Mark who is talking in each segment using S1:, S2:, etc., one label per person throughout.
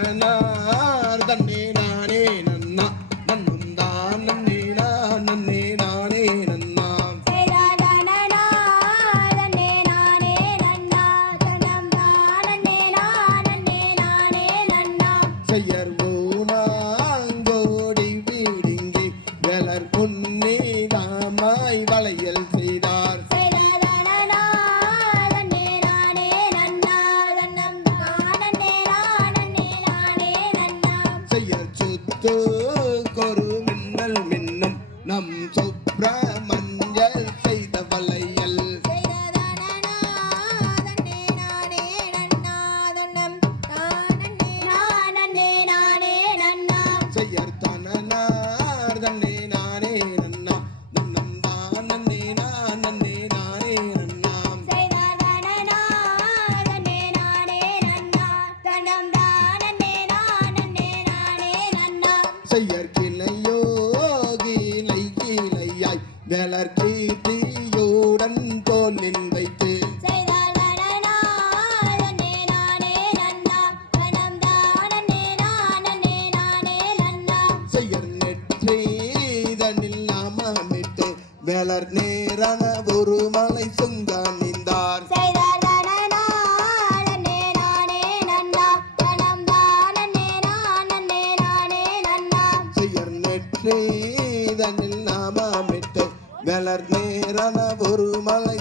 S1: தன்னார் தன்னே நானே நன்னா நன்னும் தான் நன்னே நான் நன்னே நானே நன்னாம் செய்யர் நம் சுப்பிரமஞ்சள் செய்த வளையல். செய்யர் வேலர் கீர்த்தியோடன் தோலில் வைத்து வேலர் நேரான ஒரு மலை சுங்க நின்றார் செய்யர் நெற்றீதனில் நாமமிட்டு மலர் நேரான ஒரு மலை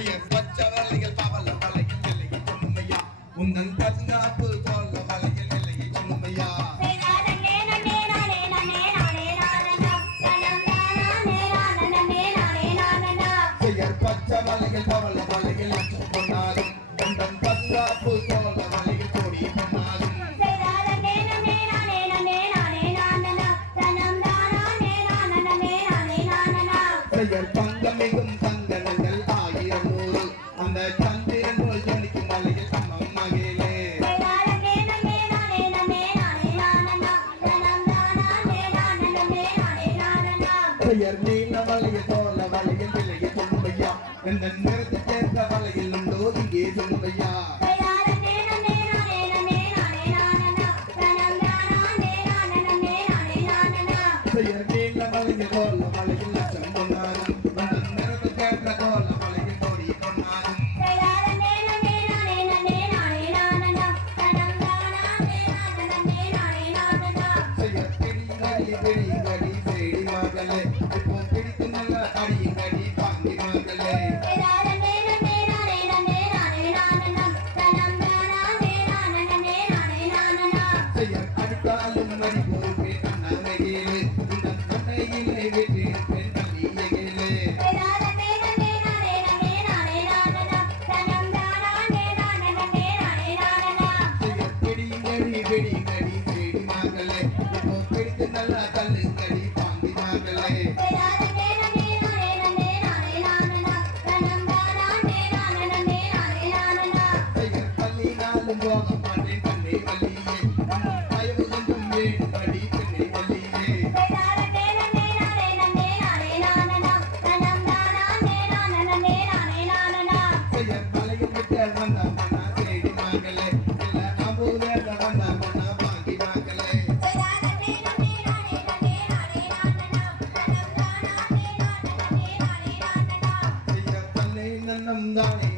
S1: செய்யர் பச்சை வளையல் பவள வளையல் நிலையை சும்மையா உந்தன் பஞ்சாப்பு போல வளையல் நிலையை சும்மையா செய்யர் பச்சை வளையல் பவள வளையல் அச்சம் பொன்னாலும் உந்தன் பஞ்சாப்பு போல வளையல் கொடி பொன்னாலும் செய்யர் பெயர் நீல வலைய போல வலைய விலைய சொல்லுமையா இந்த நிறத்துக்கேற்ற வளையல் உண்டோ இங்கே சொல்லுமையா பெயர் நீல வளைய தோல லட்சம் நிறத்துக்கேற்ற தேடி மகளே இப்போ பிடித்து நல்ல கல்லு கடி பாங்கி மகளே பெயர் பள்ளினாலும் போக மாட்டேன் கண்ணை வள்ளியே தயவு கொஞ்சம் வேடு படி பெண்ணை வள்ளியே பெயர் வளையும்
S2: தானே